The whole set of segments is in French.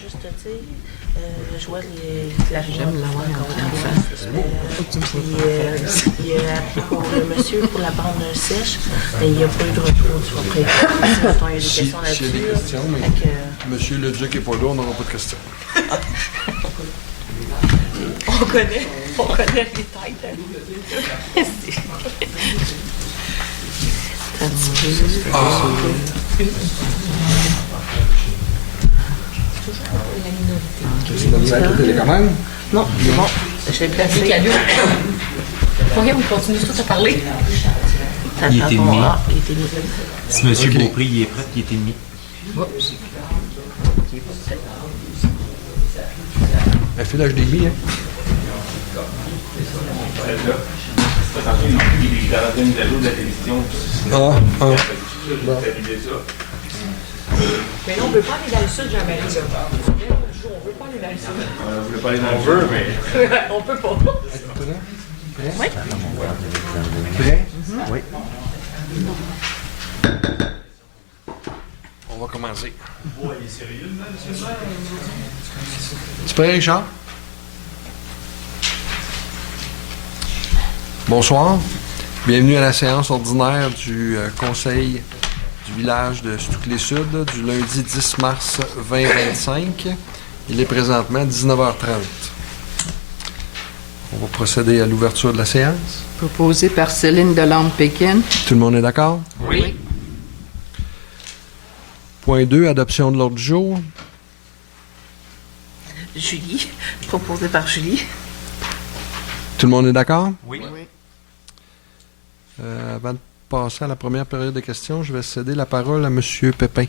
Juste te dire, Joël, j'aime l'avoir il a appelé pour le monsieur pour la bande sèche, mais il n'y a pas eu de retour. Tu vas prêter. Il y a des questions là-dessus. S'il y a des questions, mais monsieur Leduc n'est pas là, on n'aura pas de questions. On connaît les têtes. Tu l'as mis à la télécommande? Non, c'est bon. Je l'ai placé. Oui, on continue tout à parler. Il est ennemi. Il est ennemi. Si M. Beaupré il est prêt, il est ennemi. Elle fait l'HDMI, hein? Bon. Mais non, on ne veut pas aller dans le sud, Jean-Marie. On veut pas aller dans le sud. On voulait pas aller dans le jeu, mais... On peut pas. Oui. Prêt? Oui. On va commencer. Tu prêt, Richard? Bonsoir. Bienvenue à la séance ordinaire du Conseil du village de Stouclé-Sud du lundi 10 mars 2025. Il est présentement 19h30. On va procéder à l'ouverture de la séance. Proposé par Céline Delande-Pékin. Tout le monde est d'accord? Oui. Point 2, adoption de l'ordre du jour. Julie, proposé par Julie. Tout le monde est d'accord? Oui. Avant de passer à la première période de questions, je vais céder la parole à M. Pépin.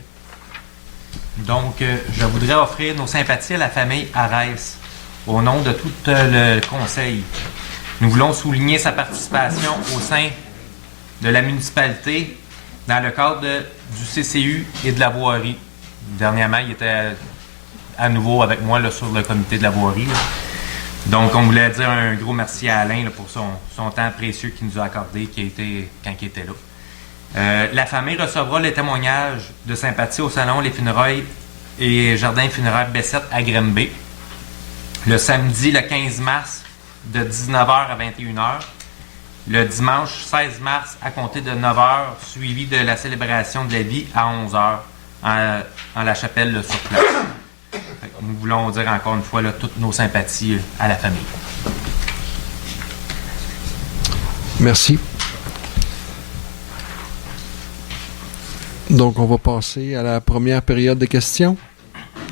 Donc, je voudrais offrir nos sympathies à la famille Arès, au nom de tout le conseil. Nous voulons souligner sa participation au sein de la municipalité dans le cadre du CCU et de la voirie. Dernièrement, il était à nouveau avec moi là, sur le comité de la voirie. Là. Donc, on voulait dire un gros merci à Alain là, pour son temps précieux qu'il nous a accordé quand il était là. La famille recevra les témoignages de sympathie au salon Les Funérailles et Jardin funéraire Bessette à Grimby le samedi le 15 mars de 19h à 21h, le dimanche 16 mars à compter de 9h, suivi de la célébration de la vie à 11h en la chapelle sur place. Nous voulons dire encore une fois là, toutes nos sympathies à la famille. Merci. Donc, on va passer à la première période de questions.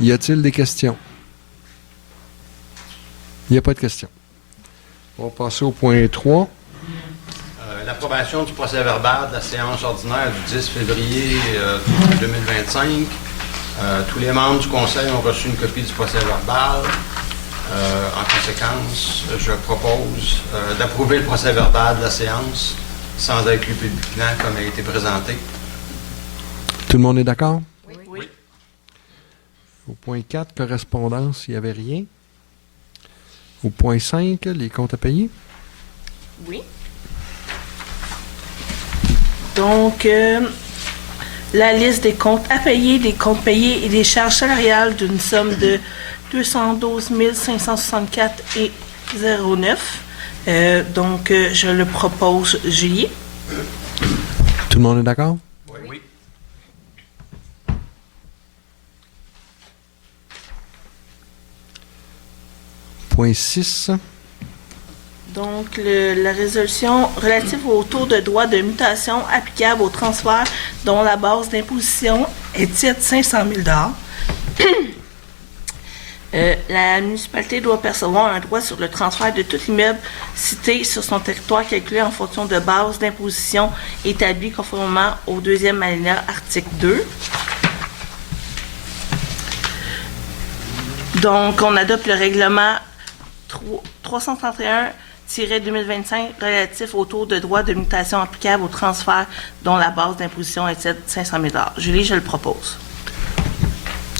Y a-t-il des questions? Il n'y a pas de questions. On va passer au point 3. L'approbation du procès-verbal de la séance ordinaire du 10 février 2025. Tous les membres du Conseil ont reçu une copie du procès-verbal. En conséquence, je propose d'approuver le procès-verbal de la séance sans inclure publiquement comme il a été présenté. Tout le monde est d'accord? Oui. Au point 4, correspondance, il n'y avait rien. Au point 5, les comptes à payer. Oui. Donc, la liste des comptes à payer, des comptes payés et des charges salariales d'une somme de 212 564,09. Donc, je le propose, Julie. Tout le monde est d'accord? Oui. Point 6. Donc, la résolution relative au taux de droit de mutation applicable au transfert dont la base d'imposition est de 500 000 la municipalité doit percevoir un droit sur le transfert de tout immeuble cité sur son territoire calculé en fonction de base d'imposition établie conformément au deuxième alinéa article 2. Donc, on adopte le règlement 331-2025 relatif au taux de droit de mutation applicable au transfert dont la base d'imposition excède 500 000 Julie, je le propose.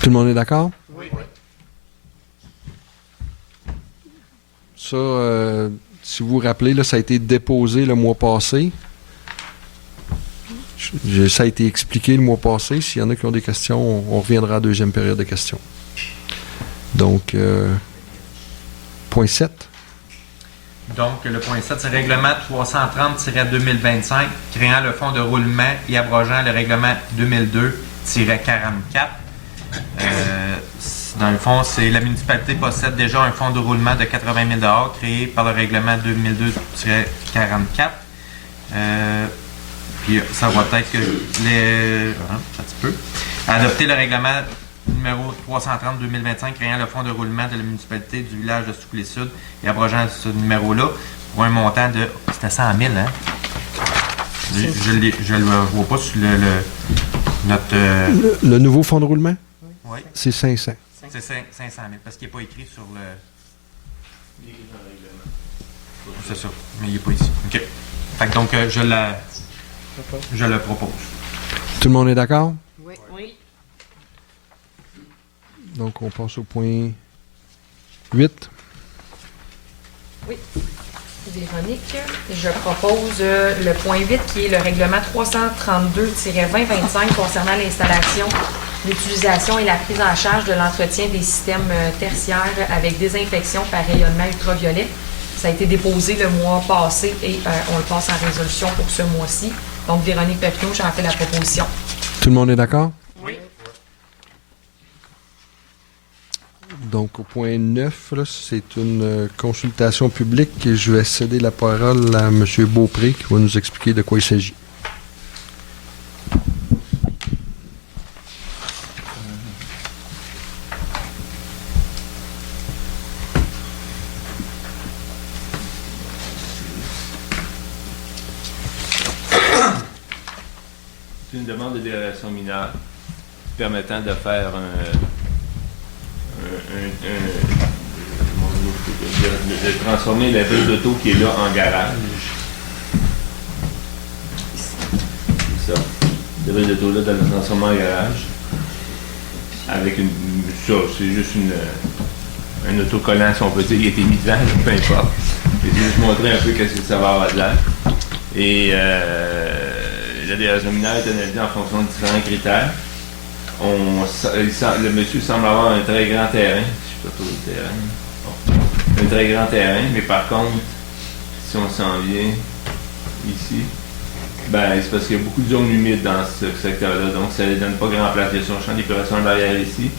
Tout le monde est d'accord? Oui. Ça, si vous vous rappelez, là, ça a été déposé le mois passé. Ça a été expliqué le mois passé. S'il y en a qui ont des questions, on reviendra à la deuxième période de questions. Donc, point 7. Donc, le point 7, c'est règlement 330-2025, créant le fonds de roulement et abrogeant le règlement 2002-44. Dans le fond, c'est la municipalité possède déjà un fonds de roulement de 80 000 $ créé par le règlement 2002-44. Puis ça va être que un petit peu. Adopter le règlement numéro 330-2025 créant le fonds de roulement de la municipalité du village de Stouclé-Sud et abrogeant ce numéro-là pour un montant de... C'était 100 000, hein? Je le vois pas sur notre... Le nouveau fonds de roulement? Oui. C'est 500. C'est 500 000, parce qu'il n'est pas écrit sur le... C'est ça, mais il n'est pas ici. OK. Fait que donc, je le propose. Tout le monde est d'accord? Oui. Oui. Donc, on passe au point 8. Oui. Véronique, je propose le point 8 qui est le règlement 332-2025 concernant l'installation, l'utilisation et la prise en charge de l'entretien des systèmes tertiaires avec désinfection par rayonnement ultraviolet. Ça a été déposé le mois passé et on le passe en résolution pour ce mois-ci. Donc, Véronique Papineau, j'en fais la proposition. Tout le monde est d'accord? Oui. Donc, au point 9, là, c'est une consultation publique et je vais céder la parole à M. Beaupré qui va nous expliquer de quoi il s'agit. C'est une demande de dérogation mineure permettant de faire de transformer la ville d'auto qui est là en garage. C'est ça. La ville d'auto là, de la transformer en garage. Avec c'est juste un autocollant, si on peut dire, qui a été mis dedans, peu importe. Je vais juste montrer un peu qu'est-ce que ça va avoir de l'air. Et la dérogation mineure est analysée en fonction de différents critères. Le monsieur semble avoir un très grand terrain. Je ne sais pas trop le terrain. Bon. Un très grand terrain, mais par contre, si on s'en vient ici, ben, c'est parce qu'il y a beaucoup de zones humides dans ce secteur-là, donc ça ne donne pas grand place. Il y a son champ d'épuration derrière ici.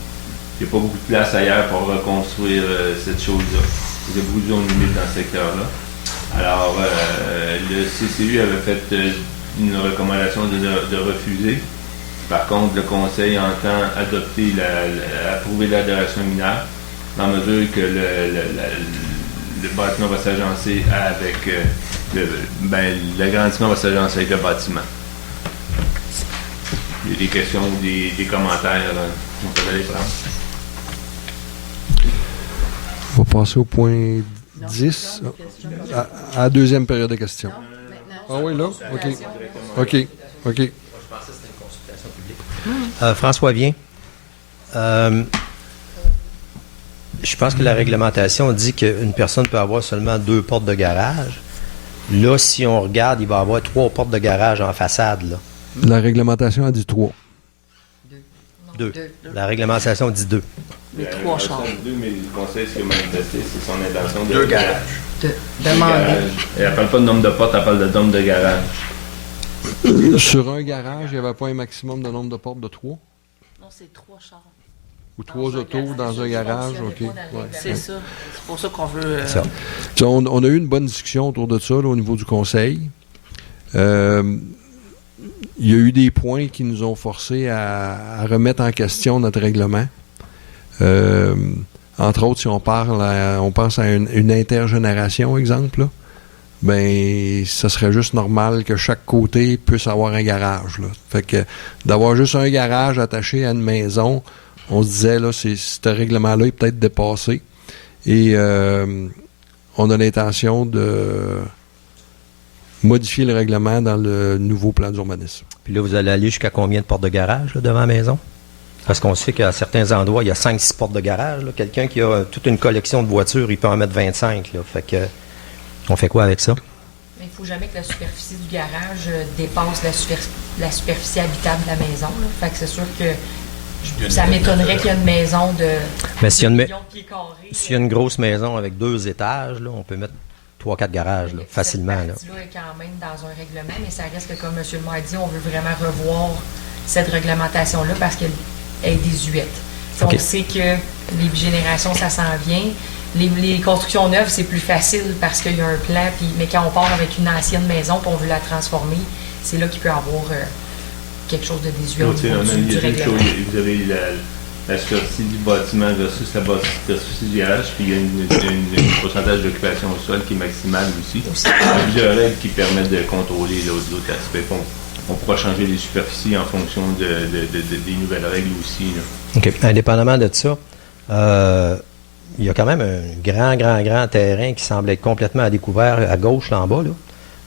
Il n'y a pas beaucoup de place ailleurs pour reconstruire cette chose-là. Il y a beaucoup de zones humides dans ce secteur-là. Alors, le CCU avait fait une recommandation de refuser. Par contre, le Conseil entend approuver la dérogation mineure dans la mesure que le bâtiment va s'agencer avec l'agrandissement va s'agencer avec le bâtiment. Il y a des questions ou des commentaires, on peut aller prendre. On va passer au point 10, à la deuxième période de questions. Ah oui, là? OK. François Vien. Je pense que la réglementation dit qu'une personne peut avoir seulement 2 portes de garage. Là, si on regarde, il va y avoir 3 portes de garage en façade. Là. La réglementation a dit 3. 2. La réglementation dit 2. Les 3 chambres. 2, mais le Conseil, ce qu'il a manifesté, c'est son intention de... 2 garages. Demander. Elle ne parle pas de nombre de portes, elle parle de nombre de garages. Sur un garage, il n'y avait pas un maximum de nombre de portes de 3? Non, c'est 3 chars. Ou 3 autos dans un garage? OK. Ouais. C'est ça. C'est pour ça qu'on veut... Ça. On a eu une bonne discussion autour de ça là, au niveau du Conseil. Il y a eu des points qui nous ont forcés à remettre en question notre règlement. Entre autres, si on pense à une intergénération, exemple, là, ben, ça serait juste normal que chaque côté puisse avoir un garage. Là. Fait que d'avoir juste un garage attaché à une maison, on se disait, là, ce règlement-là est peut-être dépassé. Et on a l'intention de modifier le règlement dans le nouveau plan d'urbanisme. Puis là, vous allez aller jusqu'à combien de portes de garage là, devant la maison? Parce qu'on sait qu'à certains endroits, il y a 5-6 portes de garage. Là. Quelqu'un qui a toute une collection de voitures, il peut en mettre 25. Là. Fait que On fait quoi avec ça? Mais il ne faut jamais que la superficie du garage dépasse la superficie habitable de la maison. Là. Fait que c'est sûr que ça m'étonnerait qu'il y ait une maison de Mais s'il y a une, millions de pieds carrés. s'il y a une grosse maison avec 2 étages, là, on peut mettre 3-4 garages là, facilement. Là. Cette partie-là est quand même dans un règlement, mais ça reste que, comme M. le maire dit, on veut vraiment revoir cette réglementation-là parce qu'elle est désuète. OK. On sait que les bigénérations, ça s'en vient. Les constructions neuves, c'est plus facile parce qu'il y a un plan, mais quand on part avec une ancienne maison et on veut la transformer, c'est là qu'il peut y avoir quelque chose de désuet au niveau du règlement. Vous avez la superficie du bâtiment versus la superficie du garage, puis il y a un pourcentage d'occupation au sol qui est maximal aussi. Il y a plusieurs règles qui permettent de contrôler l'autre aspect. On pourra changer les superficies en fonction des nouvelles règles aussi. Là. OK. Indépendamment de ça, il y a quand même un grand terrain qui semble être complètement à découvert à gauche, là en bas. Là.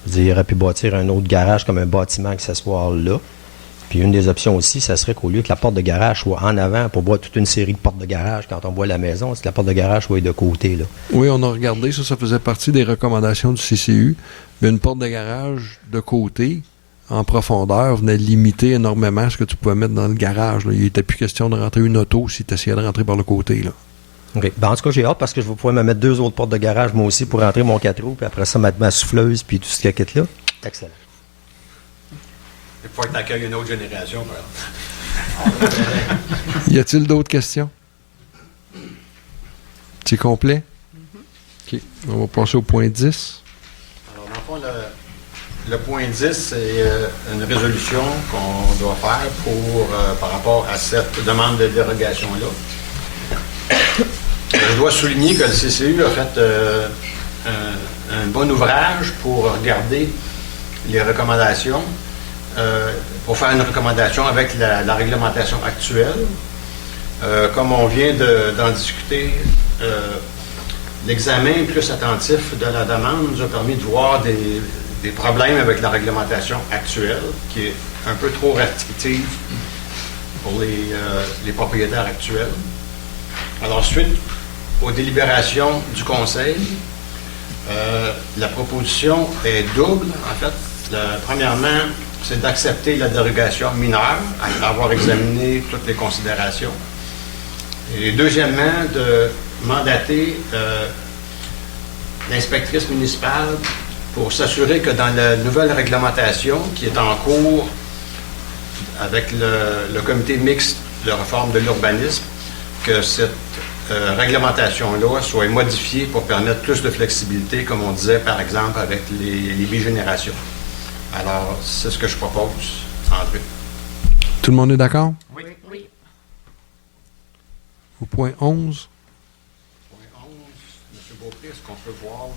Je veux dire, il aurait pu bâtir un autre garage comme un bâtiment accessoire là. Puis une des options aussi, ça serait qu'au lieu que la porte de garage soit en avant pour voir toute une série de portes de garage quand on voit la maison, c'est que la porte de garage soit de côté. Là. Oui, on a regardé, ça faisait partie des recommandations du CCU. Mais une porte de garage de côté, en profondeur, venait limiter énormément ce que tu pouvais mettre dans le garage. Là. Il n'était plus question de rentrer une auto si tu essayais de rentrer par le côté. Là. OK. Ben, en tout cas, j'ai hâte parce que je vais pouvoir me mettre 2 autres portes de garage, moi aussi, pour rentrer mon 4 roues, puis après ça, mettre ma souffleuse, puis tout ce qu'il y a là. Excellent. Il faut que tu accueilles une autre génération, par exemple. Y a-t-il d'autres questions? C'est complet? OK. On va passer au point 10. Alors, dans le fond, le point 10, c'est une résolution qu'on doit faire par rapport à cette demande de dérogation-là. Je dois souligner que le CCU a fait un bon ouvrage pour regarder les recommandations, pour faire une recommandation avec la réglementation actuelle. Comme on vient d'en discuter, l'examen plus attentif de la demande nous a permis de voir des problèmes avec la réglementation actuelle, qui est un peu trop restrictive pour les propriétaires actuels. Alors, suite aux délibérations du Conseil, la proposition est double, en fait. Premièrement, c'est d'accepter la dérogation mineure, après avoir examiné toutes les considérations. Et deuxièmement, de mandater l'inspectrice municipale pour s'assurer que dans la nouvelle réglementation qui est en cours avec le comité mixte de réforme de l'urbanisme, que cette réglementation-là soit modifiée pour permettre plus de flexibilité, comme on disait, par exemple, avec les bigénérations. Alors, c'est ce que je propose, André. Tout le monde est d'accord? Oui. Au point 11. Point 11, M. Beaupré, est-ce qu'on peut voir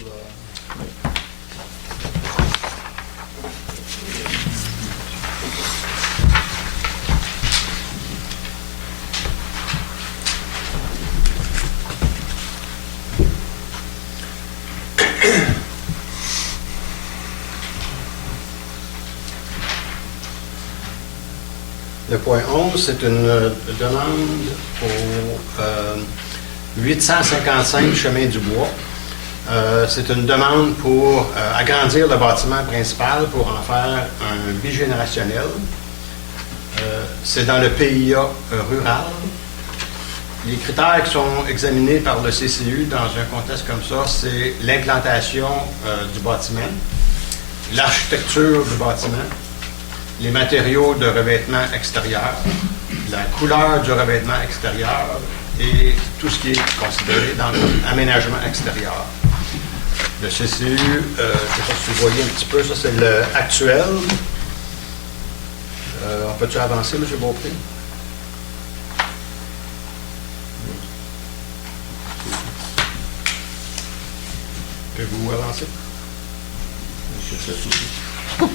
Le point 11, c'est une demande au 855 Chemin du Bois. C'est une demande pour agrandir le bâtiment principal pour en faire un bigénérationnel. C'est dans le PIA rural. Les critères qui sont examinés par le CCU dans un contexte comme ça, c'est l'implantation du bâtiment, l'architecture du bâtiment, les matériaux de revêtement extérieur, la couleur du revêtement extérieur et tout ce qui est considéré dans l'aménagement extérieur. Le CCU, je ne sais pas si vous voyez un petit peu, ça c'est l'actuel. On peut-tu avancer, M. Beaupré? Pouvez-vous avancer? Je sais tout.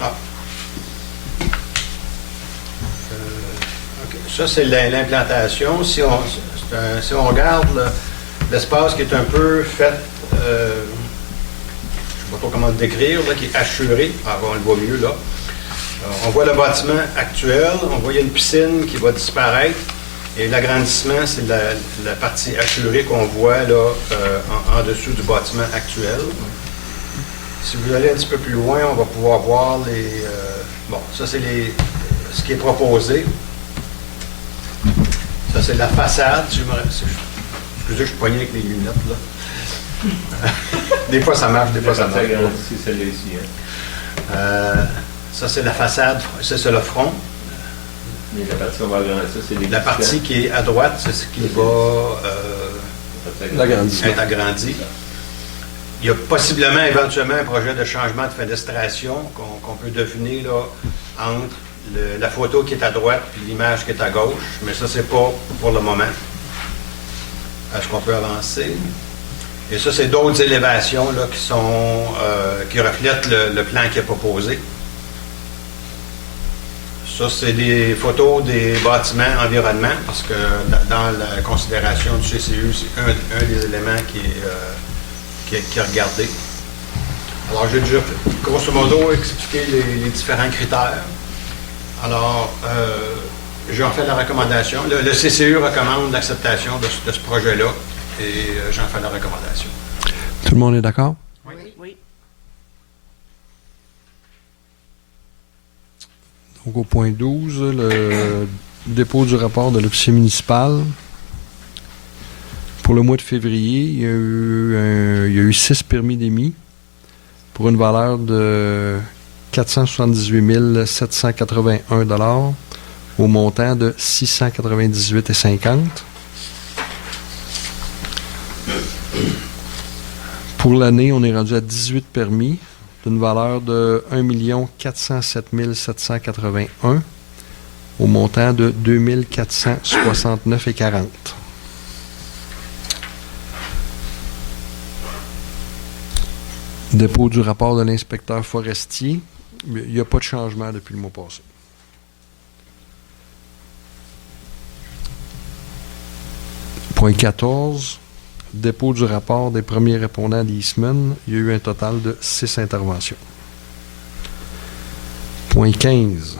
Ah. Okay. Ça, c'est l'implantation. Si on regarde l'espace qui est un peu fait, je ne sais pas trop comment le décrire, là, qui est hachuré, on le voit mieux là. On voit le bâtiment actuel, on voit il y a une piscine qui va disparaître Et l'agrandissement, c'est la partie hachurée qu'on voit là, en dessous du bâtiment actuel. Si vous allez un petit peu plus loin, on va pouvoir voir les... bon, ça c'est ce qui est proposé. Ça c'est la façade. Excusez, je suis poigné avec les lunettes là. Des fois ça marche, des fois ça marche. C'est celle-là ici. Hein. Ça c'est la façade, c'est le front. Mais la partie qu'on va agrandir, ça c'est La partie qui est à droite, c'est ce qui va être agrandi. Il y a possiblement, éventuellement, un projet de changement de fenestration qu'on peut deviner là, entre la photo qui est à droite et l'image qui est à gauche, mais ça, c'est pas pour le moment. Est-ce qu'on peut avancer? Et ça, c'est d'autres élévations là, qui reflètent le plan qui est proposé. Ça, c'est des photos des bâtiments environnement, parce que dans la considération du CCU, c'est un des éléments qui est regardé. Alors, j'ai déjà, grosso modo, expliqué les différents critères. Alors, j'en fais la recommandation. Le CCU recommande l'acceptation de ce projet-là, et j'en fais la recommandation. Tout le monde est d'accord? Oui. Donc, au point 12, le dépôt du rapport de l'officier municipal. Pour le mois de février, il y a eu 6 permis d'émis pour une valeur de 478 781 $ au montant de 698,50 $. Pour l'année, on est rendu à 18 permis d'une valeur de 1 407 781 $ au montant de 2 469,40 $. Dépôt du rapport de l'inspecteur forestier. Il n'y a pas de changement depuis le mois passé. Point 14. Dépôt du rapport des premiers répondants d'Eastman. Il y a eu un total de 6 interventions. Point 15.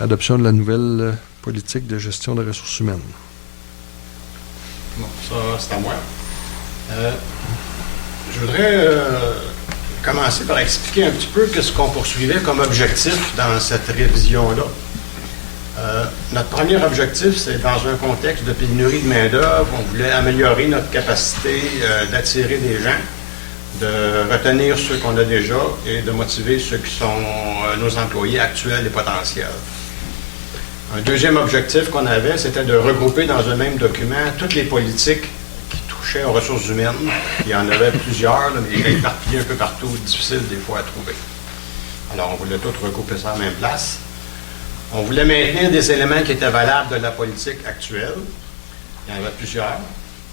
Adoption de la nouvelle politique de gestion des ressources humaines. Bon, ça, c'est à moi. Je voudrais commencer par expliquer un petit peu ce qu'on poursuivait comme objectif dans cette révision-là. Notre premier objectif, c'est dans un contexte de pénurie de main-d'œuvre, on voulait améliorer notre capacité d'attirer des gens, de retenir ceux qu'on a déjà et de motiver ceux qui sont nos employés actuels et potentiels. Un deuxième objectif qu'on avait, c'était de regrouper dans un même document toutes les politiques aux ressources humaines. Il y en avait plusieurs, là, mais éparpillés un peu partout, difficile des fois à trouver. Alors, on voulait tout regrouper ça à la même place. On voulait maintenir des éléments qui étaient valables de la politique actuelle. Il y en avait plusieurs.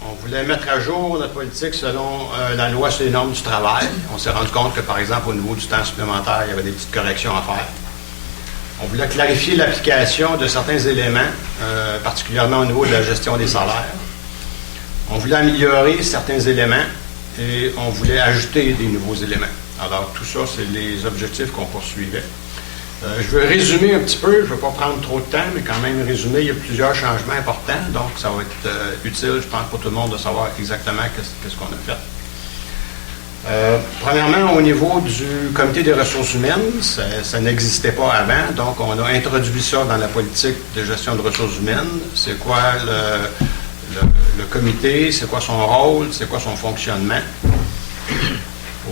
On voulait mettre à jour notre politique selon la loi sur les normes du travail. On s'est rendu compte que, par exemple, au niveau du temps supplémentaire, il y avait des petites corrections à faire. On voulait clarifier l'application de certains éléments, particulièrement au niveau de la gestion des salaires. On voulait améliorer certains éléments et on voulait ajouter des nouveaux éléments. Alors, tout ça, c'est les objectifs qu'on poursuivait. Je vais résumer un petit peu, je ne vais pas prendre trop de temps, mais quand même résumer, il y a plusieurs changements importants, donc ça va être utile, je pense, pour tout le monde de savoir exactement qu'est-ce qu'on a fait. Premièrement, au niveau du comité des ressources humaines, ça n'existait pas avant, donc on a introduit ça dans la politique de gestion de ressources humaines. C'est quoi le comité, c'est quoi son rôle, c'est quoi son fonctionnement.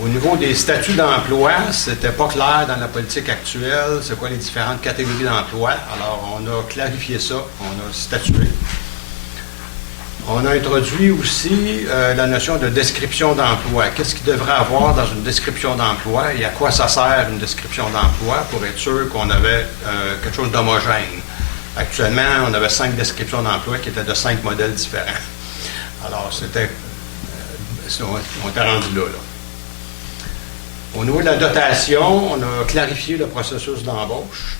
Au niveau des statuts d'emploi, c'était pas clair dans la politique actuelle, c'est quoi les différentes catégories d'emploi. Alors, on a clarifié ça, on a statué. On a introduit aussi la notion de description d'emploi. Qu'est-ce qu'il devrait avoir dans une description d'emploi et à quoi ça sert une description d'emploi pour être sûr qu'on avait quelque chose d'homogène. Actuellement, on avait 5 descriptions d'emploi qui étaient de 5 modèles différents. Alors, c'était... on était rendu là. Au niveau de la dotation, on a clarifié le processus d'embauche.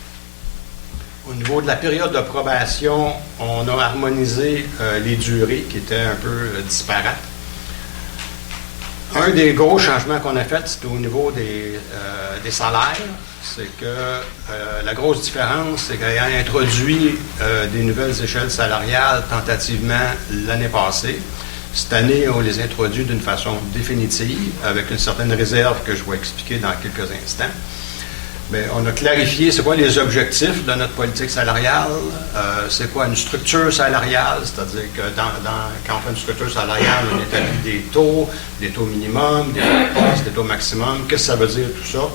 Au niveau de la période de probation, on a harmonisé les durées qui étaient un peu disparates. Un des gros changements qu'on a fait, c'était au niveau des salaires. c'est que la grosse différence, c'est qu'ayant introduit des nouvelles échelles salariales tentativement l'année passée, cette année, on les introduit d'une façon définitive, avec une certaine réserve que je vais expliquer dans quelques instants. Mais on a clarifié c'est quoi les objectifs de notre politique salariale, c'est quoi une structure salariale, c'est-à-dire que quand on fait une structure salariale, on établit des taux minimums, des taux de poste, des taux maximums, qu'est-ce que ça veut dire tout ça?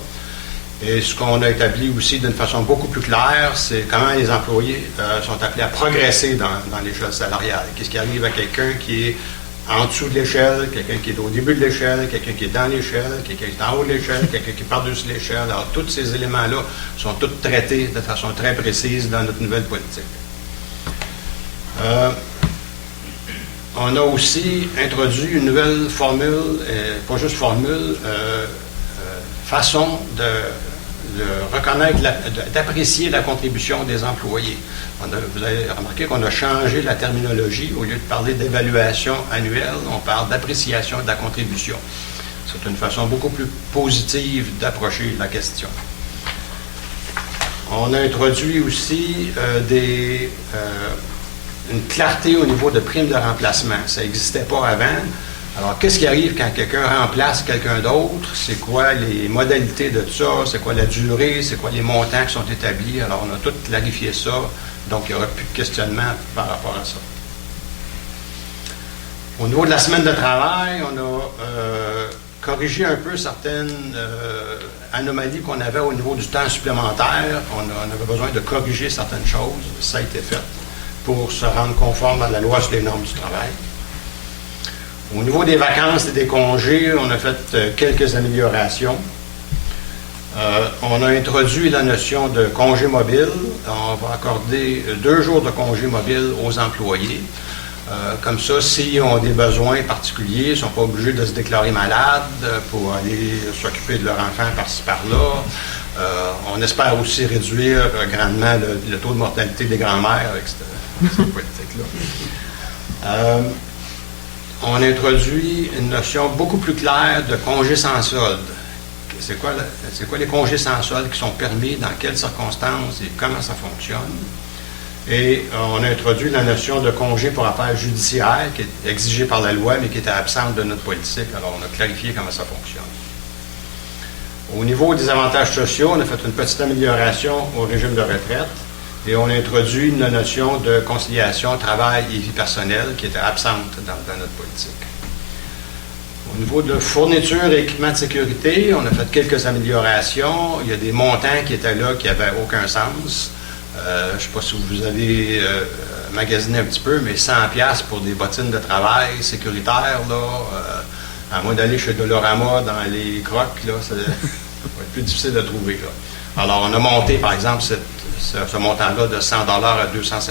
Et ce qu'on a établi aussi d'une façon beaucoup plus claire, c'est comment les employés sont appelés à progresser dans l'échelle salariale. Qu'est-ce qui arrive à quelqu'un qui est en dessous de l'échelle, quelqu'un qui est au début de l'échelle, quelqu'un qui est dans l'échelle, quelqu'un qui est en haut de l'échelle, quelqu'un qui est par-dessus l'échelle. Alors, tous ces éléments-là sont tous traités de façon très précise dans notre nouvelle politique. On a aussi introduit une nouvelle formule, pas juste formule, façon de reconnaître, d'apprécier la contribution des employés. Vous avez remarqué qu'on a changé la terminologie. Au lieu de parler d'évaluation annuelle, on parle d'appréciation de la contribution. C'est une façon beaucoup plus positive d'approcher la question. On a introduit aussi une clarté au niveau de primes de remplacement. Ça n'existait pas avant. Alors, qu'est-ce qui arrive quand quelqu'un remplace quelqu'un d'autre? C'est quoi les modalités de ça? C'est quoi la durée? C'est quoi les montants qui sont établis? Alors, on a tout clarifié ça. Donc, il n'y aura plus de questionnement par rapport à ça. Au niveau de la semaine de travail, on a corrigé un peu certaines anomalies qu'on avait au niveau du temps supplémentaire. On avait besoin de corriger certaines choses. Ça a été fait pour se rendre conforme à la loi sur les normes du travail. Au niveau des vacances et des congés, on a fait quelques améliorations. On a introduit la notion de congé mobile. On va accorder 2 jours de congé mobile aux employés. Comme ça, s'ils ont des besoins particuliers, ils ne sont pas obligés de se déclarer malades pour aller s'occuper de leur enfant par-ci par-là. On espère aussi réduire grandement le taux de mortalité des grands-mères avec cette politique-là. On a introduit une notion beaucoup plus claire de congé sans solde. C'est quoi les congés sans solde qui sont permis, dans quelles circonstances et comment ça fonctionne. Et on a introduit la notion de congé pour affaires judiciaires qui est exigée par la loi mais qui était absente de notre politique. Alors on a clarifié comment ça fonctionne. Au niveau des avantages sociaux, on a fait une petite amélioration au régime de retraite. Et on a introduit une notion de conciliation travail et vie personnelle qui était absente dans notre politique. Au niveau de fourniture et équipement de sécurité, on a fait quelques améliorations. Il y a des montants qui étaient là qui n'avaient aucun sens. Je ne sais pas si vous avez magasiné un petit peu, mais 100$ pour des bottines de travail sécuritaires, là, à moins d'aller chez Dolorama dans les crocs, là, ça va être plus difficile de trouver. Là. Alors, on a monté, par exemple, ce montant-là de 100$ à 250$,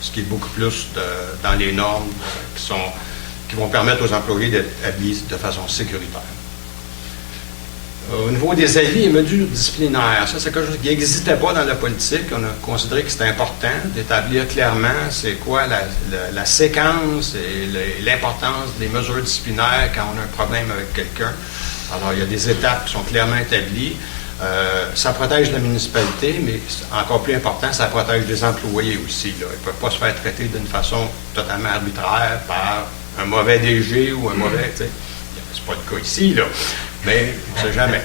ce qui est beaucoup plus dans les normes qui vont permettre aux employés d'être habillés de façon sécuritaire. Au niveau des avis et mesures disciplinaires, ça c'est quelque chose qui n'existait pas dans la politique. On a considéré que c'était important d'établir clairement c'est quoi la séquence et l'importance des mesures disciplinaires quand on a un problème avec quelqu'un. Alors, il y a des étapes qui sont clairement établies. Ça protège la municipalité, mais encore plus important, ça protège les employés aussi. Là. Ils ne peuvent pas se faire traiter d'une façon totalement arbitraire par un mauvais DG ou un mauvais... C'est pas le cas ici, là, mais on ne sait jamais.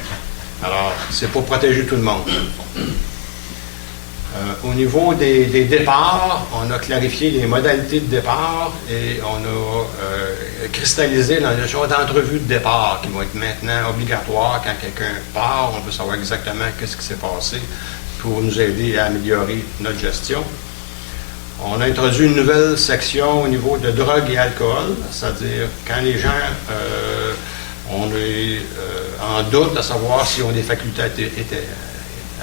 Alors, c'est pour protéger tout le monde. Au niveau des départs, on a clarifié les modalités de départ et on a cristallisé la notion d'entrevue de départ qui vont être maintenant obligatoires quand quelqu'un part. On veut savoir exactement qu'est-ce qui s'est passé pour nous aider à améliorer notre gestion. On a introduit une nouvelle section au niveau de drogue et alcool, c'est-à-dire quand les gens on est en doute à savoir si on a des facultés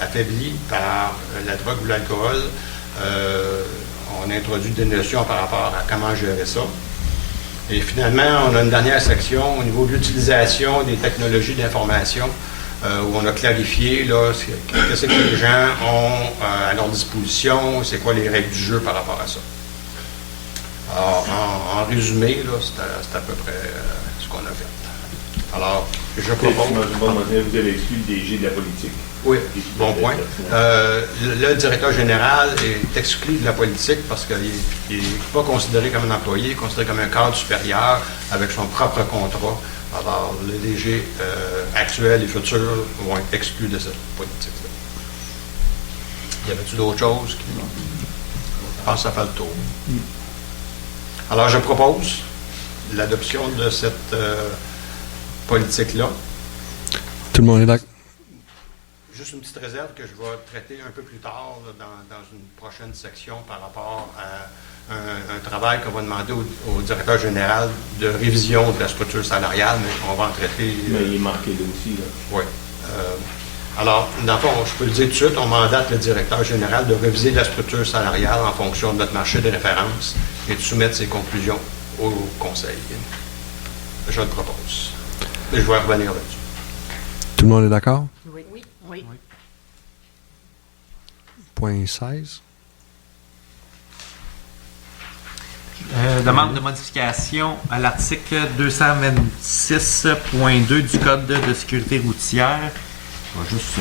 affaiblies par la drogue ou l'alcool, on a introduit des notions par rapport à comment gérer ça. Et finalement, on a une dernière section au niveau de l'utilisation des technologies d'information où on a clarifié qu'est-ce que les gens ont à leur disposition, c'est quoi les règles du jeu par rapport à ça. Alors, en résumé, c'est à peu près ce qu'on a fait. Alors, je Vous propose... avez exclu le DG de la politique. Oui, bon point. Le directeur général est exclu de la politique parce qu'il n'est pas considéré comme un employé, il est considéré comme un cadre supérieur avec son propre contrat. Alors, le DG actuel et futur vont être exclus de cette politique-là. Y avait-il d'autres choses qui... Je pense que ça fait le tour. Alors, je propose l'adoption de cette politique-là. Tout le monde est d'accord? Juste une petite réserve que je vais traiter un peu plus tard là, dans une prochaine section par rapport à un travail qu'on va demander au directeur général de révision de la structure salariale, mais on va en traiter. Mais il est marqué là aussi. Là. Oui. Alors, dans le fond, je peux le dire tout de suite, on mandate le directeur général de réviser la structure salariale en fonction de notre marché de référence et de soumettre ses conclusions au Conseil. Je le propose. Et je vais revenir là-dessus. Tout le monde est d'accord? Oui. Oui. Point 16. Demande de modification à l'article 226.2 du Code de sécurité routière. Je vais juste,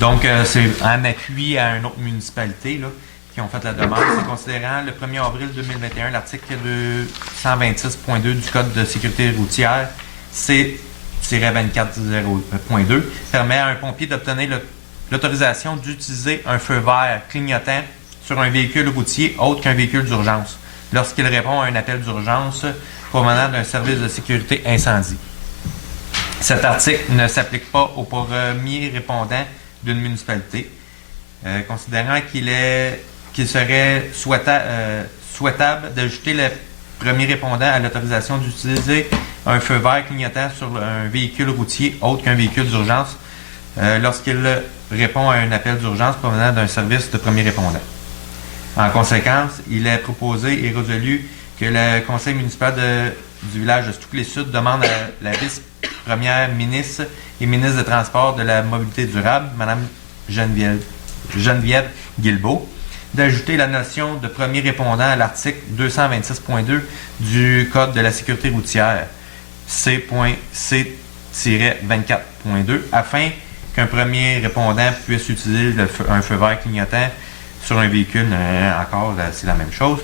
Donc, c'est en appui à une autre municipalité là, qui ont fait la demande. C'est considérant le 1er avril 2021, l'article 226.2 du Code de sécurité routière, C-24.2, permet à un pompier d'obtenir l'autorisation d'utiliser un feu vert clignotant sur un véhicule routier autre qu'un véhicule d'urgence, lorsqu'il répond à un appel d'urgence provenant d'un service de sécurité incendie. Cet article ne s'applique pas au premier répondant d'une municipalité, considérant qu'il serait souhaitable d'ajouter le premier répondant à l'autorisation d'utiliser un feu vert clignotant sur un véhicule routier autre qu'un véhicule d'urgence lorsqu'il répond à un appel d'urgence provenant d'un service de premier répondant. En conséquence, il est proposé et résolu que le conseil municipal du village de Stouclés-Sud demande à la vice-première ministre et ministre des Transports de la Mobilité durable, Mme Geneviève Guilbeault, d'ajouter la notion de premier répondant à l'article 226.2 du Code de la sécurité routière, C.C-24.2, afin qu'un premier répondant puisse utiliser un feu vert clignotant sur un véhicule, encore, c'est la même chose,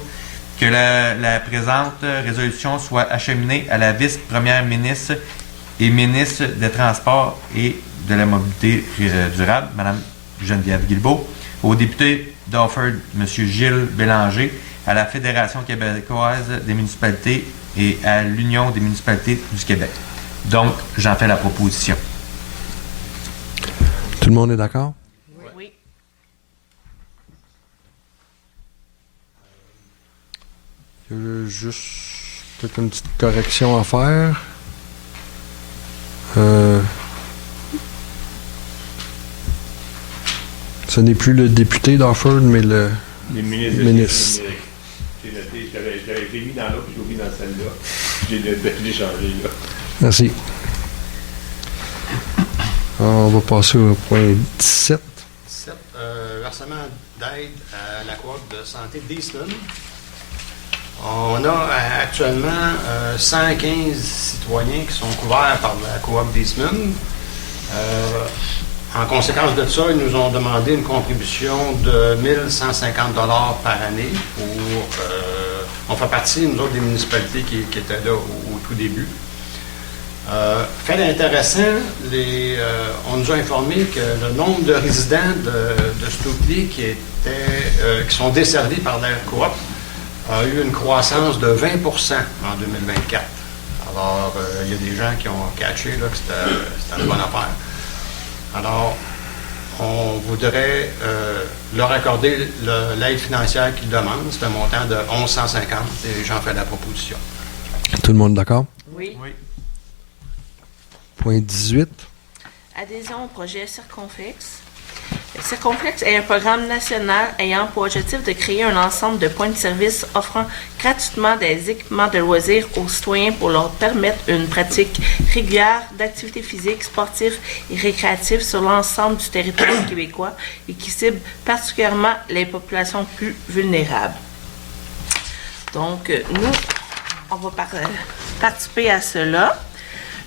que la présente résolution soit acheminée à la vice-première ministre et ministre des Transports et de la Mobilité durable, Mme Geneviève Guilbeault, au député d'Offord, M. Gilles Bélanger, à la Fédération québécoise des municipalités et à l'Union des municipalités du Québec. Donc, j'en fais la proposition. Tout le monde est d'accord? Oui. Il y a juste peut-être une petite correction à faire. Ce n'est plus le député d'Offord, mais le ministre. J'ai noté, je l'avais mis dans l'autre, puis j'ai oublié dans celle-là. J'ai changé, là. Merci. On va passer au point 17. 17. Versement d'aide à la coop de santé d'Easton. On a actuellement 115 citoyens qui sont couverts par la coop d'Eastman. En conséquence de ça, ils nous ont demandé une contribution de 1 150 $ par année. On fait partie, nous autres, des municipalités qui étaient là au tout début. Fait intéressant, on nous a informé que le nombre de résidents de Stouclés qui sont desservis par la coop a eu une croissance de 20 % en 2024. Alors, il y a des gens qui ont catché là, que c'était une bonne affaire. Alors, on voudrait leur accorder l'aide financière qu'ils demandent. C'est un montant de 1 150 et j'en fais la proposition. Tout le monde d'accord? Oui. Point 18. Adhésion au projet Circonflexe. Circonflexe est un programme national ayant pour objectif de créer un ensemble de points de service offrant gratuitement des équipements de loisirs aux citoyens pour leur permettre une pratique régulière d'activités physiques, sportives et récréatives sur l'ensemble du territoire québécois et qui cible particulièrement les populations plus vulnérables. Donc, nous, on va participer à cela.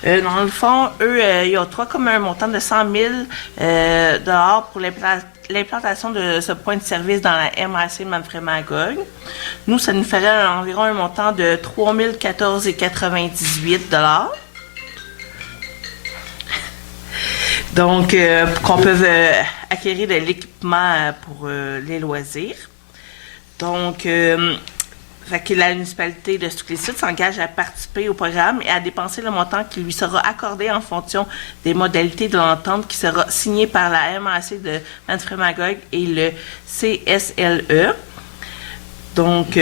Dans le fond, eux, ils octroient comme un montant de 100 000 $ pour l'implantation de ce point de service dans la MRC de Manfred-Magog. Nous, ça nous ferait environ un montant de 3 014,98 $. Donc, pour qu'on puisse acquérir de l'équipement pour les loisirs. Donc, fait que la municipalité de Stukely-Sud s'engage à participer au programme et à dépenser le montant qui lui sera accordé en fonction des modalités de l'entente qui sera signée par la MRC de Manfred-Magog et le CSLE. Donc,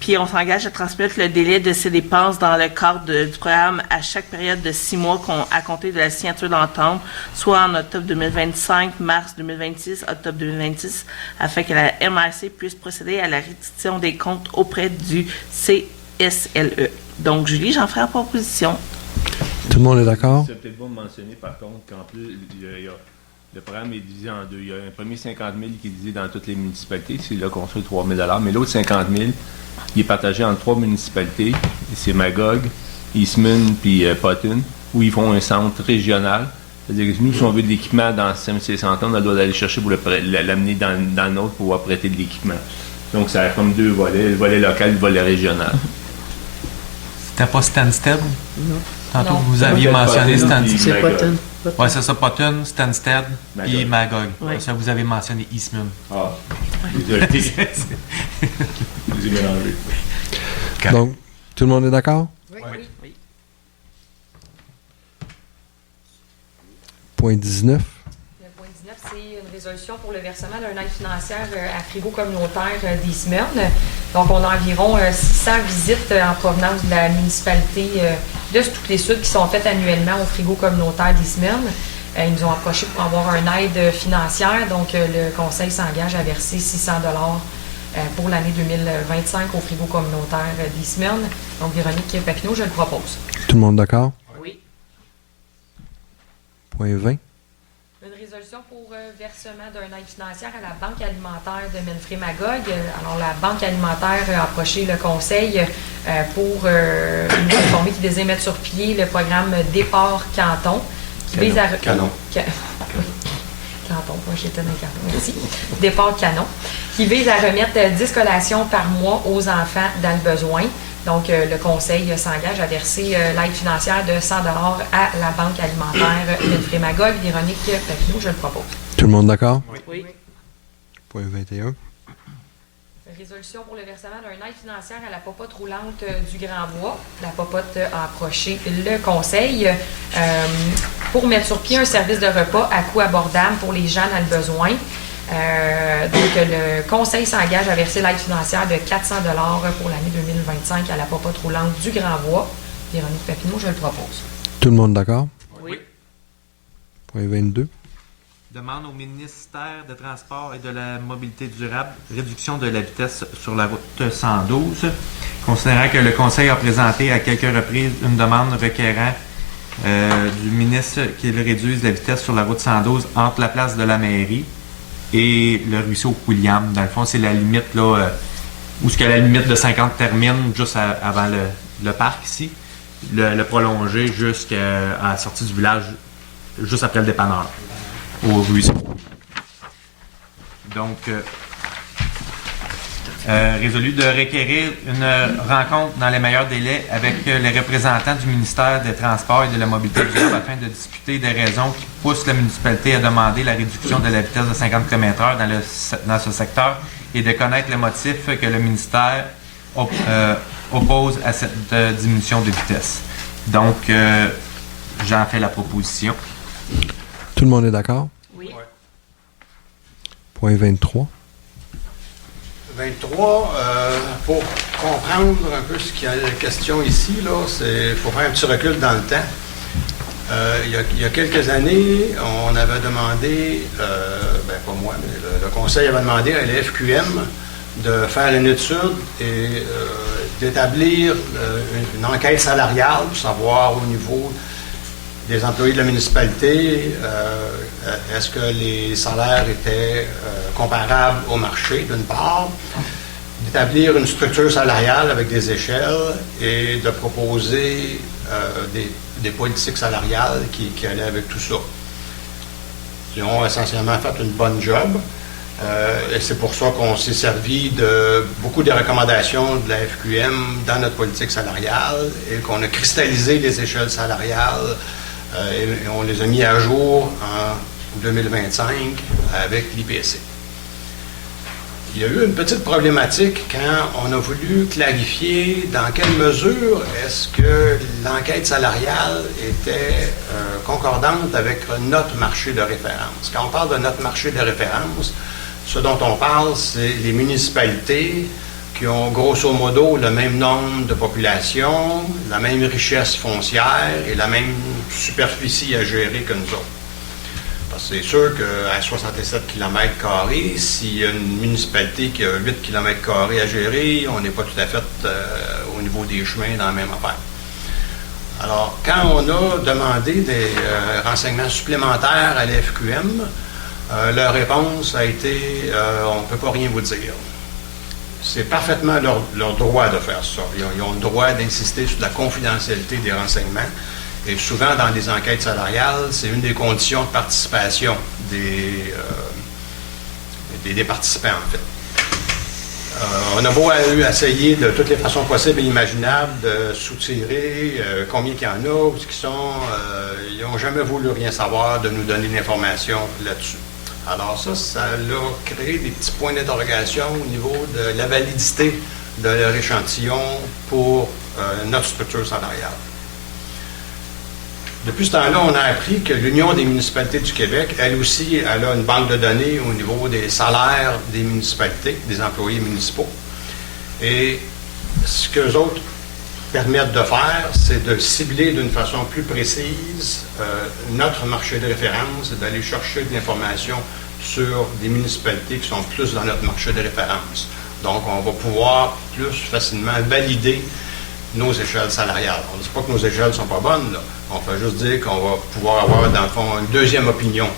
puis on s'engage à transmettre le délai de ces dépenses dans le cadre du programme à chaque période de 6 mois à compter de la signature d'entente, soit en octobre 2025, mars 2026, octobre 2026, afin que la MRC puisse procéder à la réduction des comptes auprès du CSLE. Donc, Julie, j'en ferai la proposition. Tout le monde est d'accord? C'est peut-être bon de mentionner, par contre, qu'en plus, le programme est divisé en deux. Il y a un premier 50 000 qui est divisé dans toutes les municipalités. C'est là qu'on fait 3 000 $. Mais l'autre 50 000, il est partagé entre 3 municipalités. C'est Magog, Eastman puis Potton, où ils font un centre régional. C'est-à-dire que nous, si on veut de l'équipement dans ces centres, on doit aller chercher pour l'amener dans le nôtre pour pouvoir prêter de l'équipement. Donc, ça a comme deux volets, le volet local et le volet régional. C'était pas Stansted? Non. Tantôt, Non. vous aviez mentionné Stansted. C'est Potton. Oui, c'est ça, Potton, Stansted et Magog. Oui. Ça, vous avez mentionné Eastman. Ah, désolé. Je vous ai mélangé. Donc, tout le monde est d'accord? Oui. Point 19. Le point 19, c'est une résolution pour le versement d'une aide financière à Frigo communautaire d'Eastman. Donc, on a environ 600 visites en provenance de la municipalité de Stukely-Sud qui sont faites annuellement au Frigo communautaire d'Eastman. Ils nous ont approché pour avoir une aide financière. Donc, le conseil s'engage à verser 600 $ pour l'année 2025 au Frigo communautaire d'Eastman. Donc, Véronique Papineau, je le propose. Tout le monde d'accord? Oui. Point 20. Une résolution pour versement d'une aide financière à la Banque alimentaire de Manfred-Magog. Alors, la Banque alimentaire a approché le conseil pour nous informer qu'il désire mettre sur pied le programme Départ Canton, qui vise à... Canon. Canton, moi j'étais dans le canton, merci. Départ Canon, qui vise à remettre 10 collations par mois aux enfants dans le besoin. Donc, le conseil s'engage à verser l'aide financière de 100 $ à la Banque alimentaire Manfred-Magog. Véronique Papineau, je le propose. Tout le monde d'accord? Oui. Point 21. Résolution pour le versement d'une aide financière à la popote roulante du Grand Bois. La popote a approché le conseil pour mettre sur pied un service de repas à coût abordable pour les gens dans le besoin. Donc, le conseil s'engage à verser l'aide financière de 400 $ pour l'année 2025 à la popote roulante du Grand Bois. Véronique Papineau, je le propose. Tout le monde d'accord? Oui. Point 22. Demande au ministère des Transports et de la Mobilité durable réduction de la vitesse sur la route 112. Considérant que le Conseil a présenté à quelques reprises une demande requérant du ministre qu'il réduise la vitesse sur la route 112 entre la place de la mairie et le ruisseau William. Dans le fond, c'est la limite là, où ce que la limite de 50 termine juste avant le parc ici. Le prolonger jusqu'à la sortie du village, juste après le dépanneur, au ruisseau. Donc, résolu de requérir une rencontre dans les meilleurs délais avec les représentants du ministère des Transports et de la Mobilité durable afin de discuter des raisons qui poussent la municipalité à demander la réduction de la vitesse de 50 km/h dans ce secteur et de connaître le motif que le ministère oppose à cette diminution de vitesse. Donc, j'en fais la proposition. Tout le monde est d'accord? Oui. Point 23. 23, pour comprendre un peu ce qu'il y a question ici, il faut faire un petit recul dans le temps. Il y a quelques années, on avait demandé, pas moi, mais le conseil avait demandé à l'FQM de faire une étude et d'établir une enquête salariale pour savoir au niveau des employés de la municipalité, est-ce que les salaires étaient comparables au marché, d'une part. d'établir une structure salariale avec des échelles et de proposer des politiques salariales qui allaient avec tout ça. Ils ont essentiellement fait une bonne job. Et c'est pour ça qu'on s'est servi de beaucoup des recommandations de la FQM dans notre politique salariale et qu'on a cristallisé les échelles salariales et on les a mis à jour en 2025 avec l'IPC. Il y a eu une petite problématique quand on a voulu clarifier dans quelle mesure est-ce que l'enquête salariale était concordante avec notre marché de référence. Quand on parle de notre marché de référence, ce dont on parle, c'est les municipalités qui ont grosso modo le même nombre de population, la même richesse foncière et la même superficie à gérer que nous autres. Parce que c'est sûr qu'à 67 km², s'il y a une municipalité qui a 8 km² à gérer, on n'est pas tout à fait au niveau des chemins dans la même affaire. Alors, quand on a demandé des renseignements supplémentaires à la FQM, leur réponse a été on ne peut pas rien vous dire. C'est parfaitement leur droit de faire ça. Ils ont le droit d'insister sur la confidentialité des renseignements. Et souvent, dans les enquêtes salariales, c'est une des conditions de participation des participants, en fait. On a beau essayer de toutes les façons possibles et imaginables de soutirer combien il y en a, où ils sont. Ils n'ont jamais voulu rien savoir de nous donner l'information là-dessus. Alors ça a créé des petits points d'interrogation au niveau de la validité de leur échantillon pour notre structure salariale. Depuis ce temps-là, on a appris que l'Union des municipalités du Québec, elle aussi, elle a une banque de données au niveau des salaires des municipalités, des employés municipaux. Et ce qu'eux autres permettent de faire, c'est de cibler d'une façon plus précise notre marché de référence et d'aller chercher de l'information sur des municipalités qui sont plus dans notre marché de référence. Donc, on va pouvoir plus facilement valider nos échelles salariales. On ne dit pas que nos échelles ne sont pas bonnes, là. On fait juste dire qu'on va pouvoir avoir, dans le fond, une deuxième opinion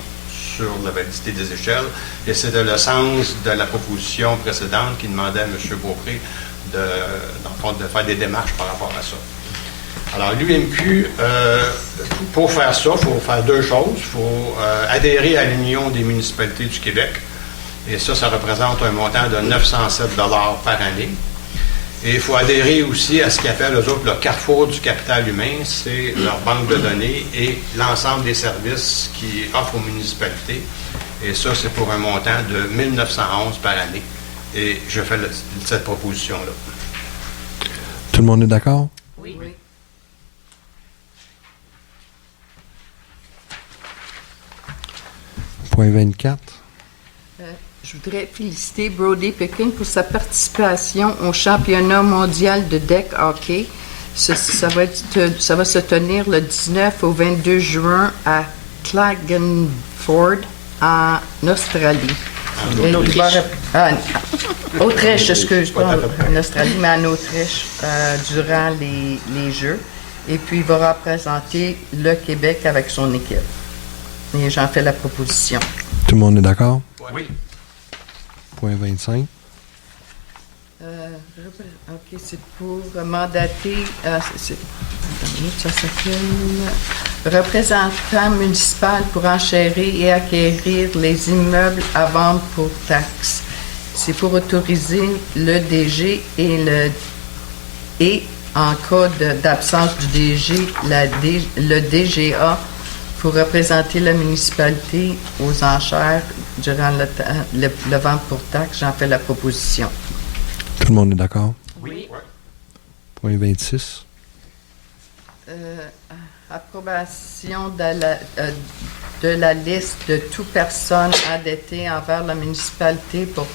sur la validité des échelles. Et c'est le sens de la proposition précédente qui demandait à M. Beaupré dans le fond, de faire des démarches par rapport à ça. Alors, l'UMQ, pour faire ça, il faut faire deux choses. Il faut adhérer à l'Union des municipalités du Québec. Et ça représente un montant de 907 $ par année. Et il faut adhérer aussi à ce qu'ils appellent, eux autres, le carrefour du capital humain. C'est leur banque de données et l'ensemble des services qu'ils offrent aux municipalités. Et ça, c'est pour un montant de 1 911 par année. Et je fais cette proposition-là. Tout le monde est d'accord? Oui. Point 24. Je voudrais féliciter Brody Pekin pour sa participation au championnat mondial de deck hockey. Ça va se tenir le 19 au 22 juin à Klagenfurt, en Australie. Autriche, excuse, pas en Australie, mais en Autriche, durant les Jeux. Et puis, il va représenter le Québec avec son équipe. Et j'en fais la proposition. Tout le monde est d'accord? Oui. Point 25. OK, c'est pour mandater... ça s'appelle... Représentant municipal pour enchérir et acquérir les immeubles à vendre pour taxes. C'est pour autoriser le DG et en cas d'absence du DG, le DGA pour représenter la municipalité aux enchères durant le vente pour taxes. J'en fais la proposition. Tout le monde est d'accord? Oui. Point 26. Approbation de la liste de toute personne endettée envers la municipalité pour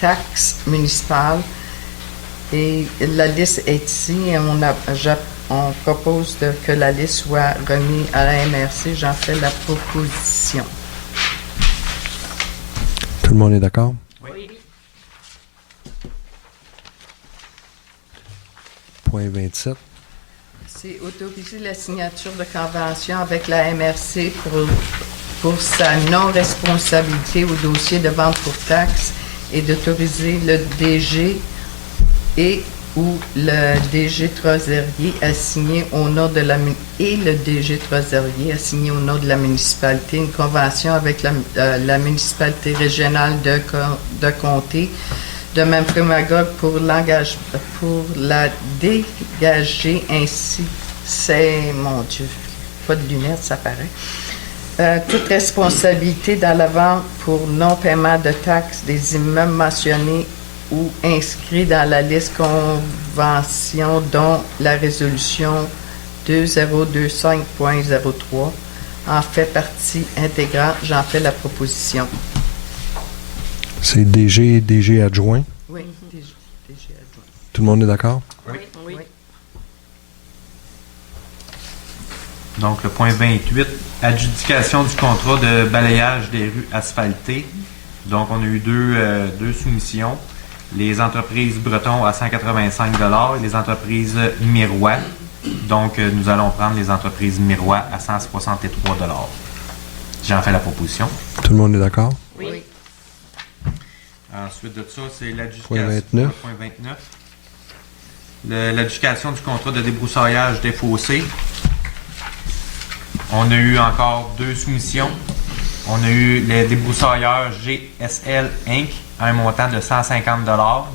taxes municipales. Et la liste est ici et on propose que la liste soit remise à la MRC. J'en fais la proposition. Tout le monde est d'accord? Oui. Point 27. C'est autoriser la signature de convention avec la MRC pour sa non-responsabilité au dossier de vente pour taxes et d'autoriser le DG et ou le DG trésorier à signer au nom de la et le DG trésorier à signer au nom de la municipalité une convention avec la municipalité régionale de comté de Memphremagog pour la dégager ainsi. C'est, mon Dieu, pas de lunettes, ça paraît. Toute responsabilité dans la vente pour non-paiement de taxes des immeubles mentionnés ou inscrits dans la liste convention dont la résolution 2025.03 en fait partie intégrante. J'en fais la proposition. C'est DG adjoint. Oui, DG adjoint. Tout le monde est d'accord? Oui. Donc, le point 28, adjudication du contrat de balayage des rues asphaltées. Donc, on a eu deux soumissions. Les entreprises Breton à 185 et les entreprises Miroir. Donc, nous allons prendre les entreprises Miroir à 163 J'en fais la proposition. Tout le monde est d'accord? Oui. Ensuite de ça, c'est l'adjudication. Point 29. Point 29. L'adjudication du contrat de débroussaillage des fossés. On a eu encore deux soumissions. On a eu les débroussailleurs GSL Inc. à un montant de 150 de l'heure.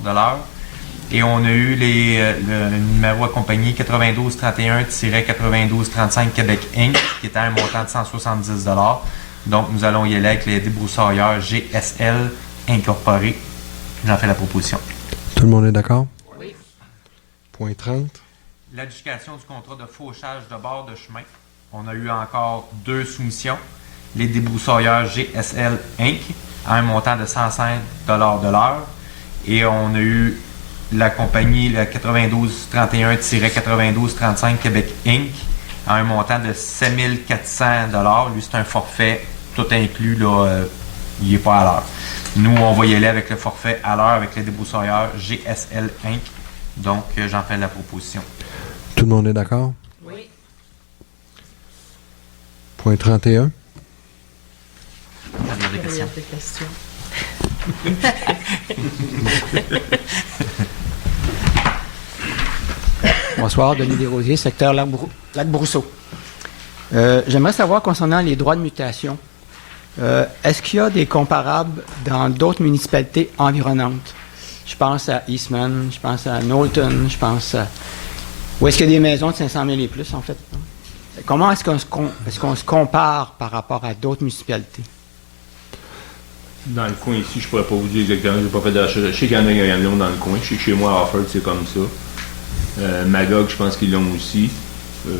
Et on a eu le numéro à compagnie 9231-9235 Québec Inc. qui était à un montant de 170 $. Donc, nous allons y aller avec les débroussailleurs GSL Incorporé. J'en fais la proposition. Tout le monde est d'accord? Oui. Point 30. L'adjudication du contrat de fauchage de bord de chemin. On a eu encore deux soumissions. Les débroussailleurs GSL Inc. à un montant de 105 $ de l'heure. Et on a eu la compagnie 9231-9235 Québec Inc. à un montant de 7400 $. Lui, c'est un forfait tout inclus. Là, il n'est pas à l'heure. Nous, on va y aller avec le forfait à l'heure avec les débroussailleurs GSL Inc. Donc, j'en fais la proposition. Tout le monde est d'accord? Oui. Point 31. Avez-vous des questions? Des questions. Bonsoir, Denis Desrosiers, secteur Lac-Brousseau. J'aimerais savoir concernant les droits de mutation, est-ce qu'il y a des comparables dans d'autres municipalités environnantes? Je pense à Eastman, je pense à Knowlton, je pense à... Où est-ce qu'il y a des maisons de 500 000 et plus, en fait? Comment est-ce qu'on se compare par rapport à d'autres municipalités? Dans le coin ici, je pourrais pas vous dire exactement, j'ai pas fait de recherche. Je sais qu'il y en a dans le coin. Je sais que chez moi, à Offord, c'est comme ça. Magog, je pense qu'ils l'ont aussi. Je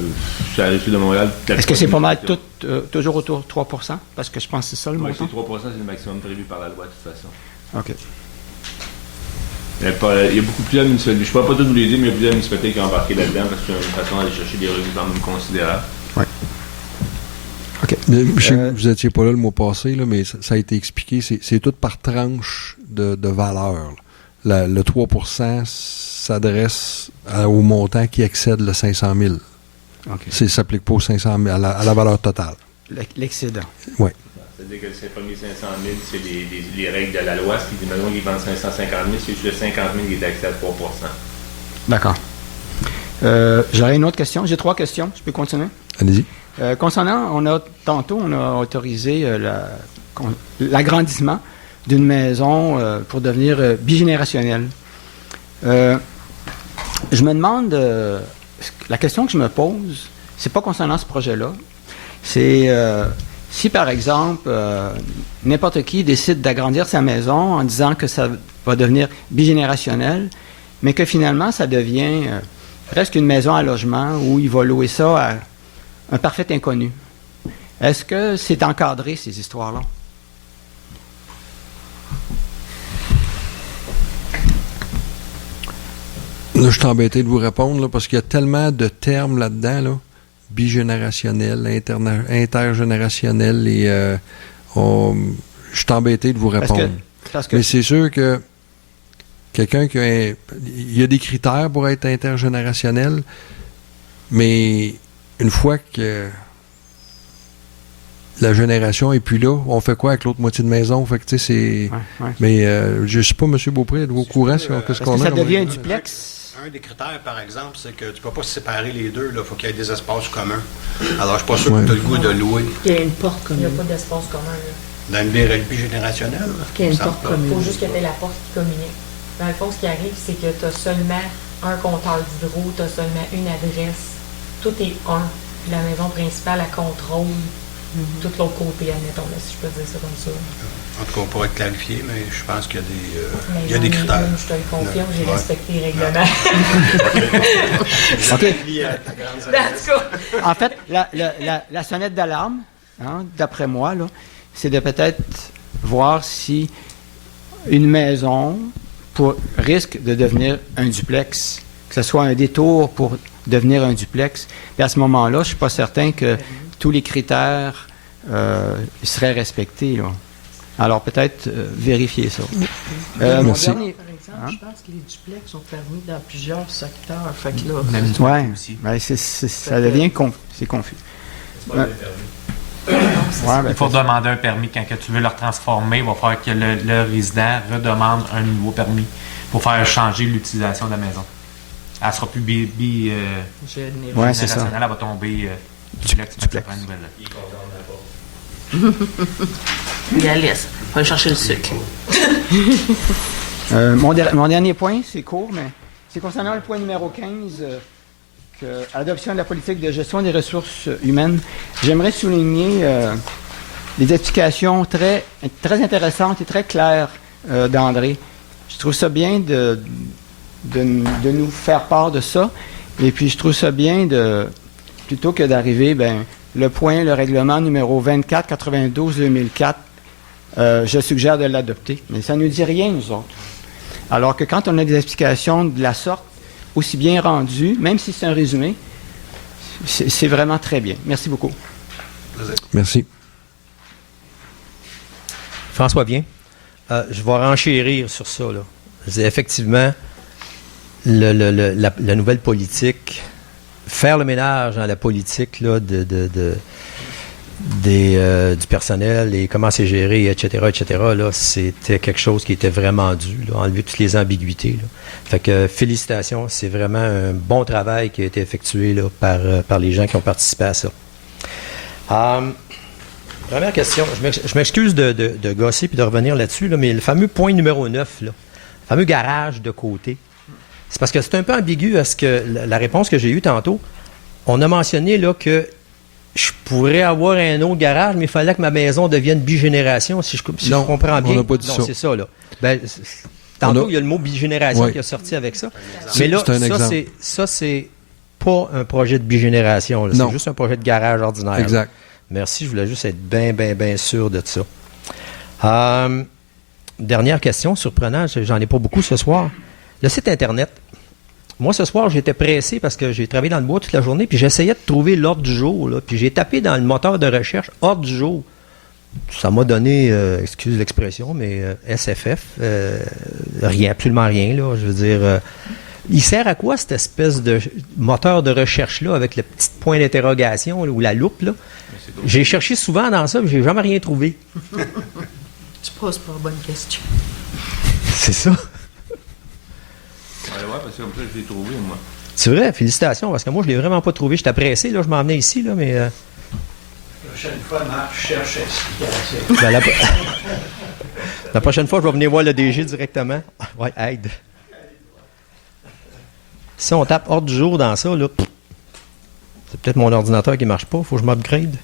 suis à l'Est de Montréal. Est-ce que c'est pas mal tout, toujours autour de 3 %? Parce que je pense que c'est ça le Oui, montant. c'est 3 %, c'est le maximum prévu par la loi, de toute façon. OK. Il y a beaucoup plusieurs municipalités. Je ne pourrais pas tout vous les dire, mais il y a plusieurs municipalités qui ont embarqué là-dedans parce que c'est une façon d'aller chercher des revenus quand même considérables. Oui. OK. Mais, je sais que vous n'étiez pas là le mois passé, là, mais ça a été expliqué. C'est tout par tranche de valeur. Le 3 % s'adresse au montant qui excède le 500 000. OK. Ça ne s'applique pas aux 500 000, à la valeur totale. L'excédent. Oui. C'est-à-dire que ces premiers 500 000, c'est les règles de la loi. Ce qui dit maintenant qu'ils vendent 550 000, c'est sur le 50 000 qui est accès à 3 %. D'accord. J'aurais une autre question. J'ai 3 questions. Je peux continuer? Allez-y. Concernant, tantôt, on a autorisé l'agrandissement d'une maison pour devenir bigénérationnelle. Je me demande, la question que je me pose, c'est pas concernant ce projet-là, c'est si par exemple, n'importe qui décide d'agrandir sa maison en disant que ça va devenir bigénérationnel, mais que finalement, ça devient presque une maison à logement où il va louer ça à un parfait inconnu. Est-ce que c'est encadré, ces histoires-là? Là, je suis embêté de vous répondre là, parce qu'il y a tellement de termes là-dedans, là, bigénérationnel, intergénérationnel, et je suis embêté de vous répondre. Parce que Mais c'est sûr que quelqu'un qui a... Il y a des critères pour être intergénérationnel, mais une fois que la génération est plus là. On fait quoi avec l'autre moitié de maison? Fait que, tu sais, c'est... Ouais. Mais je sais pas, M. Beaupré, êtes-vous au courant Si tu veux, qu'est-ce Est-ce qu'on que a? ça comme- devient un duplex? Un des critères, par exemple, c'est que tu ne peux pas séparer les deux. Il faut qu'il y ait des espaces communs. Alors, je ne suis pas sûr que tu as le goût de louer Il y a une porte Il n'y a commune. pas d'espace commun. Là. dans une BRLP générationnelle. Qu'il y ait une Ça porte me plaît. Il faut commune. juste que tu aies la porte qui communique. Dans le fond, ce qui arrive, c'est que tu as seulement un compteur d'hydro, tu as seulement une adresse. Tout est un. Puis la maison principale, elle contrôle tout l'autre côté, admettons, là, si je peux dire ça comme ça. En tout cas, on pourrait être clarifié, mais je pense qu'il y a Mais il y a des j'en ai critères. une, je te le confirme, j'ai Ouais. respecté les règlements. OK. En tout cas, En fait, la sonnette d'alarme, hein, d'après moi, là, c'est de peut-être voir si une maison risque de devenir un duplex, que ce soit un détour pour devenir un duplex. Puis à ce moment-là, je ne suis pas certain que tous les critères seraient respectés. Là. Alors peut-être vérifier ça. Mon Merci. dernier- Par exemple, Hein? je pense que les duplex sont permis dans plusieurs secteurs. Fait que là, La municipalité Ouais, aussi. ben, ça devient c'est confus. Ouais. Ouais, ben, Il faut demander un permis quand que tu veux le transformer. Il va falloir que le résident redemande un nouveau permis pour faire changer l'utilisation de la maison. Elle sera plus général. Ouais, c'est ça. générationnelle, elle va tomber duplex. Ça prend une nouvelle. Il la laisse. On va aller chercher le sucre. Mon dernier point, c'est court, mais c'est concernant le point numéro 15, à l'adoption de la politique de gestion des ressources humaines. J'aimerais souligner des explications très, très intéressantes et très claires d'André. Je trouve ça bien de nous faire part de ça. Et puis, je trouve ça bien plutôt que d'arriver, le règlement numéro 2492-2004, je suggère de l'adopter. Mais ça ne nous dit rien, nous autres. Alors que quand on a des explications de la sorte, aussi bien rendues, même si c'est un résumé, c'est vraiment très bien. Merci beaucoup. Merci. François, bien. Je vais renchérir sur ça. Là. Effectivement, la nouvelle politique, faire le ménage dans la politique là, du personnel et comment c'est géré, etc., là, c'était quelque chose qui était vraiment dû, là, enlever toutes les ambiguïtés. Là. Fait que félicitations, c'est vraiment un bon travail qui a été effectué là, par les gens qui ont participé à ça. Première question, je m'excuse de gosser puis de revenir là-dessus, là, mais le fameux point numéro 9, là, le fameux garage de côté, c'est parce que c'est un peu ambigu à ce que la réponse que j'ai eue tantôt. On a mentionné là, que je pourrais avoir un autre garage, mais il fallait que ma maison devienne bigénération, si je comprends bien. On n'a pas dit non, ça. c'est ça, là. Tantôt, il y a le mot bigénération Oui. qui est sorti avec ça. Mais là, C'est un exemple. ça, c'est pas un projet de bigénération. Là. C'est Non. juste un projet de garage ordinaire. Exact. Merci, je voulais juste être bien sûr de ça. Dernière question, surprenante, j'en ai pas beaucoup ce soir. Le site Internet. Moi, ce soir, j'étais pressé parce que j'ai travaillé dans le bois toute la journée, puis j'essayais de trouver l'ordre du jour. Là, puis j'ai tapé dans le moteur de recherche « ordre du jour ». Ça m'a donné, excuse l'expression, mais SFF, rien, absolument rien. Là, je veux dire, il sert à quoi cette espèce de moteur de recherche-là avec le petit point d'interrogation là, ou la loupe? Là? J'ai cherché souvent dans ça, mais j'ai jamais rien trouvé. Tu poses pas la bonne question. C'est ça. On va aller voir, parce que comme ça, je l'ai trouvé, moi. C'est vrai, félicitations, parce que moi, je ne l'ai vraiment pas trouvé. J'étais pressé, là, je m'en venais ici, là, mais... La prochaine fois, Marc, je cherche explication. La prochaine fois, je vais venir voir le DG directement. Ouais, aide. Si on tape ordre du jour dans ça, là, c'est peut-être mon ordinateur qui ne marche pas. Il faut que je m'upgrade.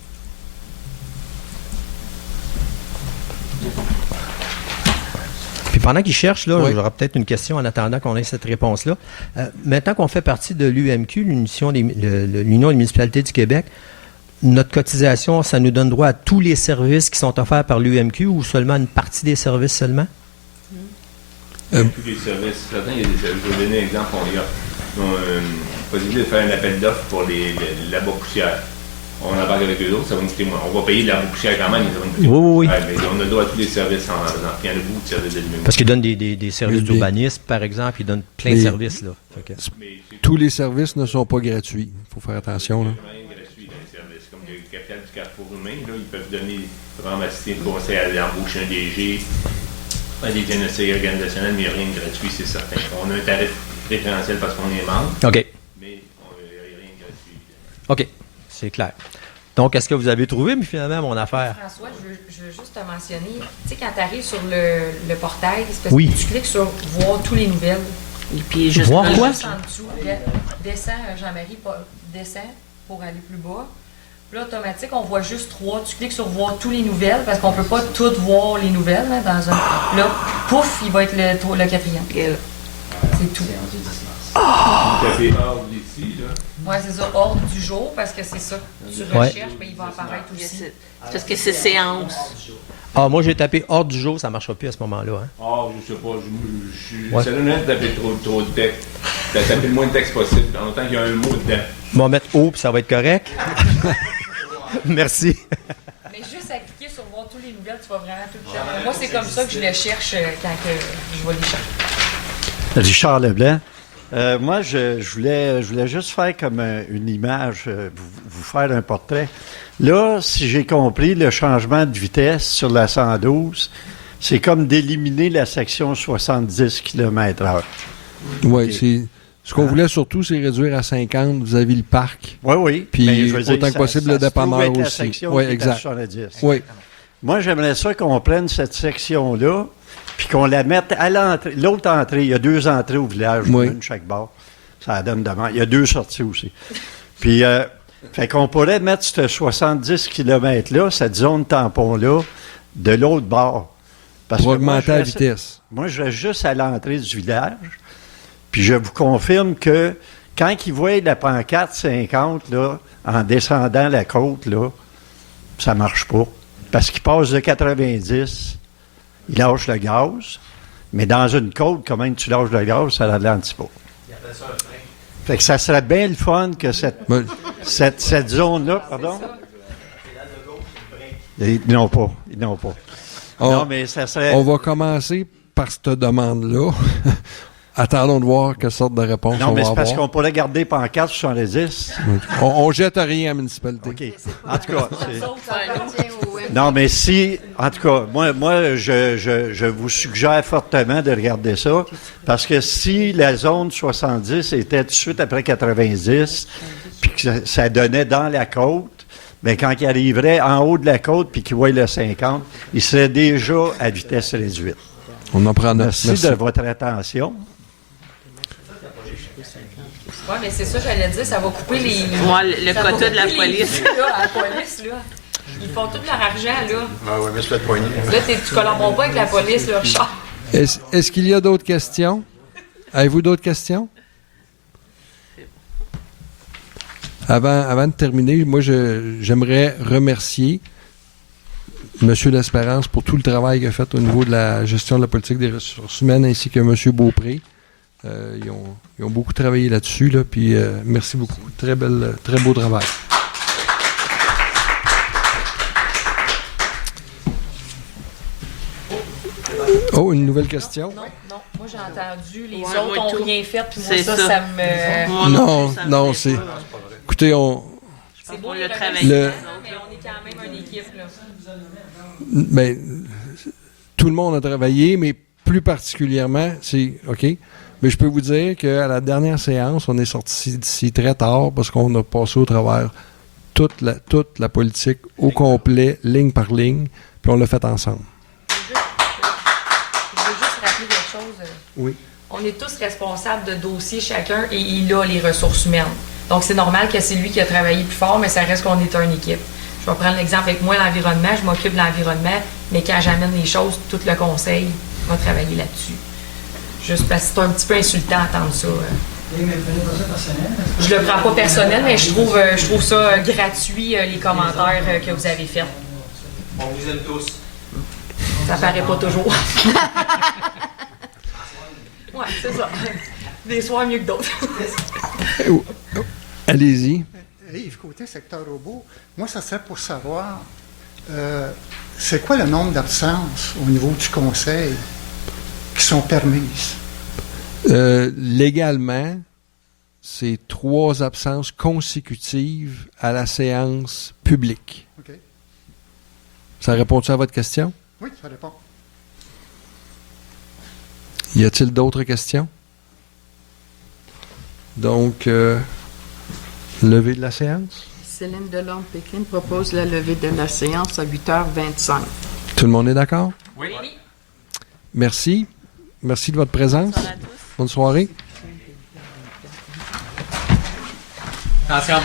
Puis pendant qu'il cherche, là, Oui. j'aurai peut-être une question en attendant qu'on ait cette réponse-là. Maintenant qu'on fait partie de l'UMQ, l'Union des municipalités du Québec, notre cotisation, ça nous donne droit à tous les services qui sont offerts par l'UMQ ou seulement une partie des services seulement? Tous les services. Certains, il y a des services. Je vais donner un exemple. Il y a possibilité de faire un appel d'offres pour la poussière. On embarque avec eux autres, ça va nous coûter moins. On va payer de la poussière quand même, mais ça va nous coûter moins. Oui. Ouais, mais on a le droit à tous les services il y en a beaucoup de services de l'UMQ. Parce qu'ils donnent des services Bien. d'urbanisme, par exemple. Ils donnent plein de Mais- services. Là. Fait que- Tous les services ne sont pas gratuits. Il faut faire attention. Là. Rien de gratuit dans les services, comme le capital du Carrefour. pour humains. Là, ils peuvent ramasser le conseil à l'embaucher un DG, à des diagnostics organisationnels, mais il n'y a rien de gratuit, c'est certain. On a un tarif préférentiel parce qu'on est membre, OK. mais il n'y a rien de gratuit. OK. C'est clair. Donc, est-ce que vous avez trouvé, mais finalement, mon affaire? François, je veux juste te mentionner, tu sais, quand tu arrives sur le portail, c'est parce Oui. que tu cliques sur voir tous les nouvelles. Et puis, juste Voir quoi? Juste en dessous, descends, Jean-Marie, descends pour aller plus bas. Puis là, automatique, on voit juste 3. Tu cliques sur voir tous les nouvelles parce qu'on peut pas toutes voir les nouvelles là, dans un. Là, pouf, il va être le quatrième. C'est tout. Tapez hors d'ici, là. Ouais, c'est ça, ordre du jour, parce que c'est ça que tu Ouais. recherches, mais il va apparaître aussi. C'est parce que c'est séance. Ah, moi, j'ai tapé hors du jour, ça ne marchera plus à ce moment-là. Hein? Ah, je sais pas, Ouais. ça donne rien de taper trop de texte. De taper le moins de texte possible, en autant qu'il y a un mot dedans. On va mettre haut, puis ça va être correct. Merci. Mais juste à cliquer sur voir tous les nouvelles, tu vas vraiment tout le temps. Moi, c'est comme ça que je les cherche quand que je vais les chercher. Richard Leblanc. Moi, je voulais juste faire comme une image, vous faire un portrait. Là, si j'ai compris, le changement de vitesse sur la 112, c'est comme d'éliminer la section 70 km/h. Oui, Ok. c'est. Ce qu'on voulait surtout, c'est réduire à 50 vis-à-vis le parc. Oui, oui. Puis mais je veux dire, autant que possible, le se trouve dépanneur être la aussi. section Oui, qui est à exact. 70. Oui. Moi, j'aimerais ça qu'on prenne cette section-là, puis qu'on la mette à l'entrée. L'autre entrée, il y a 2 entrées au village, Oui. une chaque bord. Ça donne demain. Il y a 2 sorties aussi. Puis, fait qu'on pourrait mettre ce 70 km-là, cette zone tampon-là, de l'autre bord. Parce Pour que moi, augmenter la je vais- vitesse. Moi, je vais juste à l'entrée du village, puis je vous confirme que quand ils voient la pancarte 50, là, en descendant la côte, là, ça marche pas. Parce qu'ils passent de 90, ils lâchent le gaz, mais dans une côte, comment tu lâches le gaz, ça ralentit pas. Fait que ça serait bien le fun que Ben, cette zone-là, pardon? Ils n'ont pas. Ils n'ont pas. on, Non, mais ça serait... on va commencer par cette demande-là. Attendons de voir quelle sorte de réponse Non, on mais va c'est parce avoir. qu'on pourrait garder pancarte 70. On jette rien à la municipalité. OK. En tout cas, c'est... Ça appartient au Non, mais si, en tout cas, moi je vous suggère fortement de regarder ça, parce que si la zone 70 était tout de suite après 90, puis que ça donnait dans la côte, bien, quand il arriverait en haut de la côte, puis qu'il voit le 50, il serait déjà à vitesse réduite. On en prend note. Merci de votre attention. Oui, mais c'est ça, j'allais dire, ça va couper les. Moi, le ça va quota de la couper les police. vues, là, à la police, là. Ils font tout leur argent, là. Ah oui, mais c'est le poignet. Là, tu collabores pas avec la police, là, Richard. Est-ce qu'il y a d'autres questions? Avez-vous d'autres questions? Avant de terminer, moi, j'aimerais remercier M. L'Espérance pour tout le travail qu'il a fait au niveau de la gestion de la politique des ressources humaines, ainsi que M. Beaupré. Ils ont beaucoup travaillé là-dessus, là, puis merci beaucoup. Très beau travail. Oh, une nouvelle question? Non, moi j'ai entendu, les Ouais, autres moi, ont tout. rien fait, puis moi C'est ça ça. me... Moi Non, plus, ça me non, fait c'est... pas. Écoutez, C'est beau On les l'a remerciements, travaillé. mais on est quand même une équipe, là. ben, tout le monde a travaillé, mais plus particulièrement, c'est OK. Mais je peux vous dire qu'à la dernière séance, on est sorti d'ici très tard parce qu'on a passé au travers toute la politique au complet, ligne par ligne, puis on l'a fait ensemble. Je veux juste rappeler quelque chose. Oui. On est tous responsables de dossiers chacun et il a les ressources humaines. Donc, c'est normal que c'est lui qui a travaillé plus fort, mais ça reste qu'on est une équipe. Je vais prendre l'exemple avec moi, l'environnement. Je m'occupe de l'environnement, mais quand j'amène les choses, tout le conseil va travailler là-dessus. Juste parce que c'est un petit peu insultant d'entendre ça. Je le prends pas personnel, mais je trouve ça gratuit, les commentaires que vous avez faits. On vous aime tous. Ça paraît pas toujours. Ouais, c'est ça. Des soirs mieux que d'autres. Allez-y. Yves Côté, secteur robot. Moi, ça serait pour savoir, c'est quoi le nombre d'absences au niveau du conseil qui sont permises? Légalement, c'est 3 absences consécutives à la séance publique. OK. Ça répond-tu à votre question? Oui, ça répond. Y a-t-il d'autres questions? Donc, levée de la séance? Céline Delorme-Pékin propose la levée de la séance à 8h25. Tout le monde est d'accord? Oui. Merci. Merci de votre présence. Bonsoir à tous. Bonne soirée. Attention.